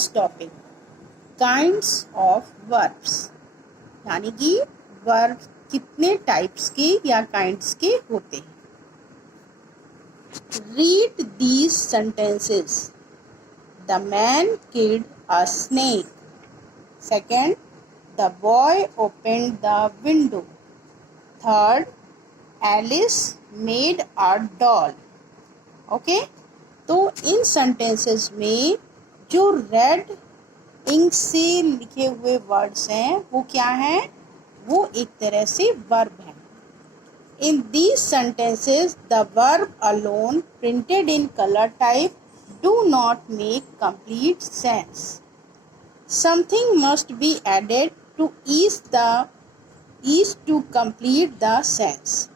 This topic kinds of verbs, यानी कि verb कितने टाइप्स के या काइंड्स के होते हैं। Read these sentences. The man killed a snake. Second, the boy opened the window. Third, Alice made a doll. Okay, तो इन सेंटेंसेस में जो रेड इंक से लिखे हुए वर्ड्स हैं वो क्या हैं? वो एक तरह से वर्ब हैं। In these sentences the verb alone printed in colour type do not make complete sense. Something must be added to each to complete the sense,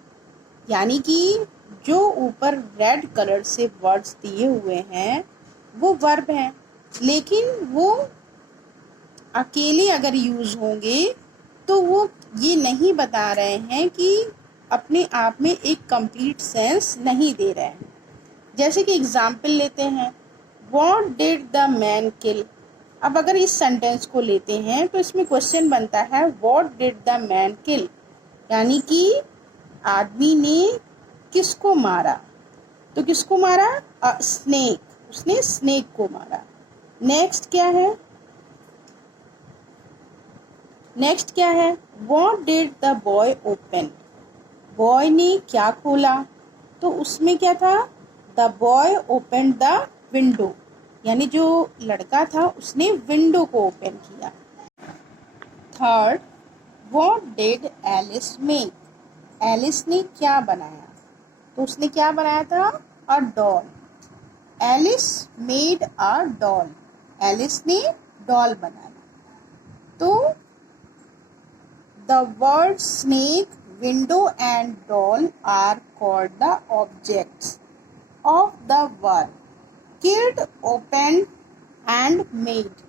यानी कि जो ऊपर रेड कलर से वर्ड्स दिए हुए हैं वो वर्ब हैं, लेकिन वो अकेले अगर यूज़ होंगे तो वो ये नहीं बता रहे हैं कि अपने आप में एक कंप्लीट सेंस नहीं दे रहे हैं। जैसे कि एग्जाम्पल लेते हैं, व्हाट डिड द मैन किल। अब अगर इस सेंटेंस को लेते हैं तो इसमें क्वेश्चन बनता है व्हाट डिड द मैन किल, यानी कि आदमी ने किसको मारा। तो किसको मारा? स्नेक, उसने स्नेक को मारा। नेक्स्ट क्या है? What did the boy open. Boy ने क्या खोला? तो उसमें क्या था? The boy open the window, यानी जो लड़का था उसने विंडो को ओपन किया। Third, what did Alice make. Alice ने क्या बनाया? तो उसने क्या बनाया था? A doll. Alice made a doll, Alice ने डॉल बनाया। तो the words snake, window and doll are called the objects of the verb killed, opened and made।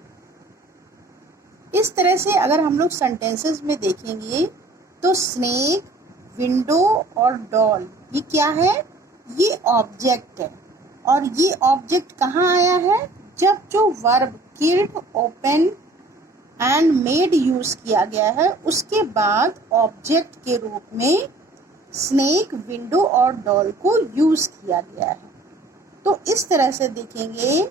इस तरह से अगर हम लोग सेंटेंसेस में देखेंगे तो स्नेक, विंडो और डॉल ये क्या है? ये ऑब्जेक्ट है। और ये ऑब्जेक्ट कहाँ आया है? जब जो verb killed, open and made use किया गया है उसके बाद ऑब्जेक्ट के रूप में स्नेक, विंडो और डॉल को यूज किया गया है। तो इस तरह से देखेंगे,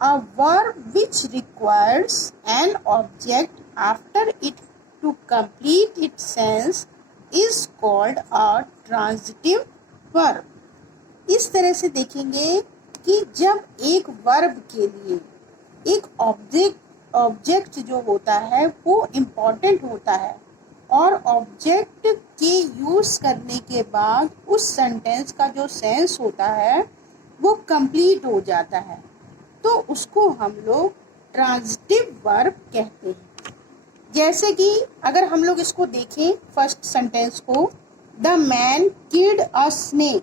a verb which requires an object after it to complete its sense is called a transitive verb. इस तरह से देखेंगे कि जब एक वर्ब के लिए एक ऑब्जेक्ट जो होता है वो इम्पॉर्टेंट होता है और ऑब्जेक्ट के यूज करने के बाद उस सेंटेंस का जो सेंस होता है वो कंप्लीट हो जाता है, तो उसको हम लोग ट्रांजिटिव वर्ब कहते हैं। जैसे कि अगर हम लोग इसको देखें फर्स्ट सेंटेंस को, the man killed a snake.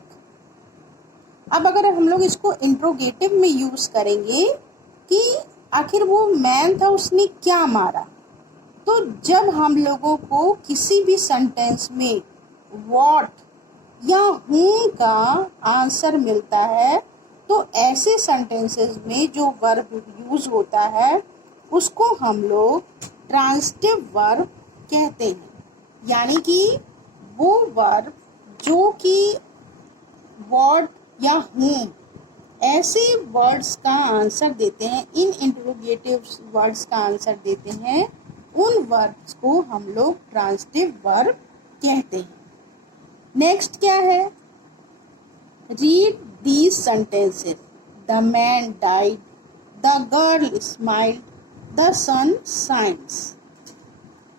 अब अगर हम लोग इसको इंट्रोगेटिव में यूज करेंगे कि आखिर वो मैन था उसने क्या मारा, तो जब हम लोगों को किसी भी सेंटेंस में व्हाट या हूम का आंसर मिलता है तो ऐसे सेंटेंसेस में जो वर्ब यूज होता है उसको हम लोग ट्रांजिटिव वर्ब कहते हैं, यानी कि वो वर्ब जो कि व्हाट या हूम ऐसे वर्ड्स का आंसर देते हैं, इन इंट्रोगेटिव वर्ड्स का आंसर देते हैं, उन वर्ड्स को हम लोग ट्रांजिटिव वर्ब कहते हैं। नेक्स्ट क्या है? Read these sentences. The man died, the girl smiled, the sun shines.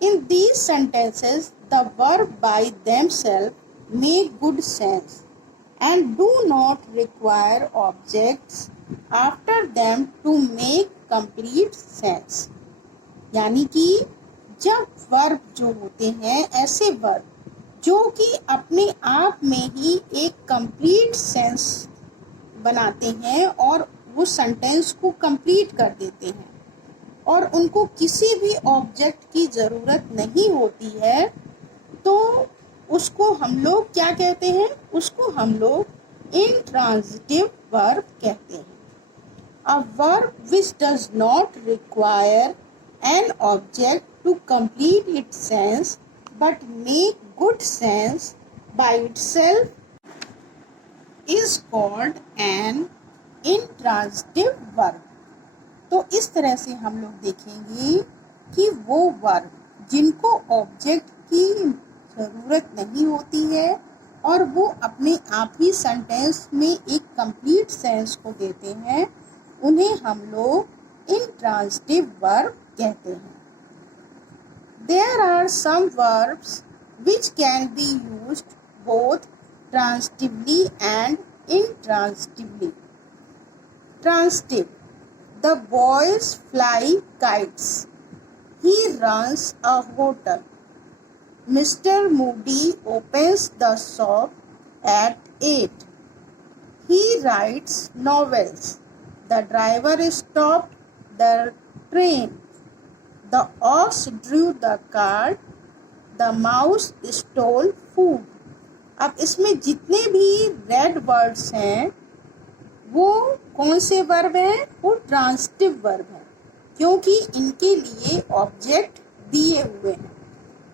In these sentences the verb by themselves make good sense and do not require objects after them to make complete sense। यानी कि जब verb जो होते हैं ऐसे verb जो कि अपने आप में ही एक कंप्लीट सेंस बनाते हैं और वो सेंटेंस को कंप्लीट कर देते हैं और उनको किसी भी ऑब्जेक्ट की ज़रूरत नहीं होती है, तो उसको हम लोग क्या कहते हैं? उसको हम लोग इंट्रांजिटिव वर्ब कहते हैं। A verb which does not require an object to complete its sense but make good sense by itself is called an intransitive verb. तो इस तरह से हम लोग देखेंगे कि वो वर्ब जिनको ऑब्जेक्ट की ज़रूरत नहीं होती है और वो अपने आप ही सेंटेंस में एक कंप्लीट सेंस को देते हैं, उन्हें हम लोग इंट्रांसिटिव वर्ब कहते हैं. There are some verbs which can be used both transitively and intransitively. Transitive. The boys fly kites. He runs a hotel. Mr. Moody opens the shop at 8. He writes novels. The driver stopped the train. The ox drew the cart. The mouse stole food. अब इसमें जितने भी red words हैं वो कौन से verb हैं? वो ट्रांसिटिव वर्ब हैं, क्योंकि इनके लिए ऑब्जेक्ट दिए हुए हैं.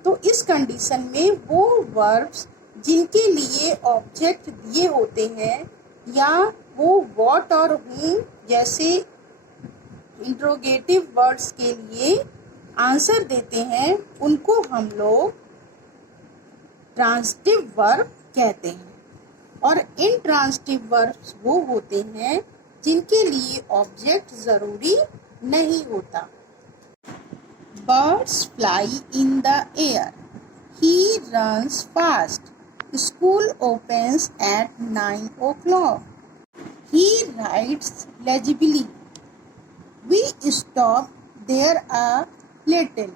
तो इस कंडीशन में वो वर्ब्स जिनके लिए ऑब्जेक्ट दिए होते हैं या वो व्हाट और हूम जैसे इंट्रोगेटिव वर्ड्स के लिए आंसर देते हैं, उनको हम लोग ट्रांसिटिव वर्ब कहते हैं. और इंट्रांसिटिव वर्ब्स वो होते हैं जिनके लिए ऑब्जेक्ट जरूरी नहीं होता. Birds fly in the air. He runs fast. School opens at 9 o'clock. He writes legibly. We stopped there a little.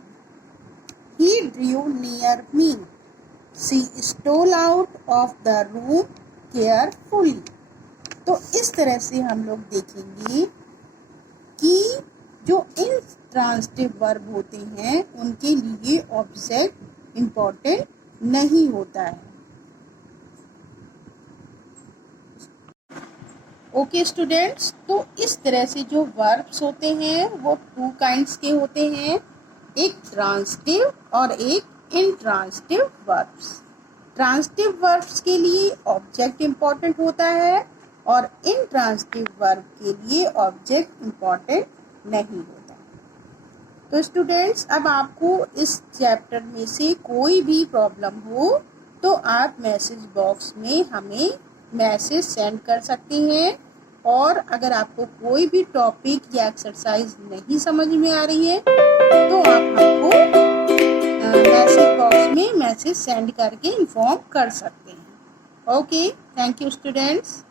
He drew near me. She stole out of the room carefully. तो इस तरह से हम लोग देखेंगे कि जो intransitive verb होते हैं उनके लिए ऑब्जेक्ट इम्पोर्टेंट नहीं होता है. ओके स्टूडेंट्स, तो इस तरह से जो वर्ब्स होते हैं वो टू काइंड्स के होते हैं, एक ट्रांसिटिव और एक इंट्रांसिटिव वर्ब्स. ट्रांसिटिव वर्ब्स के लिए ऑब्जेक्ट इम्पोर्टेंट होता है और इंट्रांसिटिव वर्ब के लिए ऑब्जेक्ट इम्पोर्टेंट नहीं होता. तो स्टूडेंट्स, अब आपको इस चैप्टर में से कोई भी प्रॉब्लम हो तो आप मैसेज बॉक्स में हमें मैसेज सेंड कर सकते हैं. और अगर आपको कोई भी टॉपिक या एक्सरसाइज नहीं समझ में आ रही है तो आप हमको मैसेज बॉक्स में मैसेज सेंड करके इन्फॉर्म कर सकते हैं. Okay, thank you students.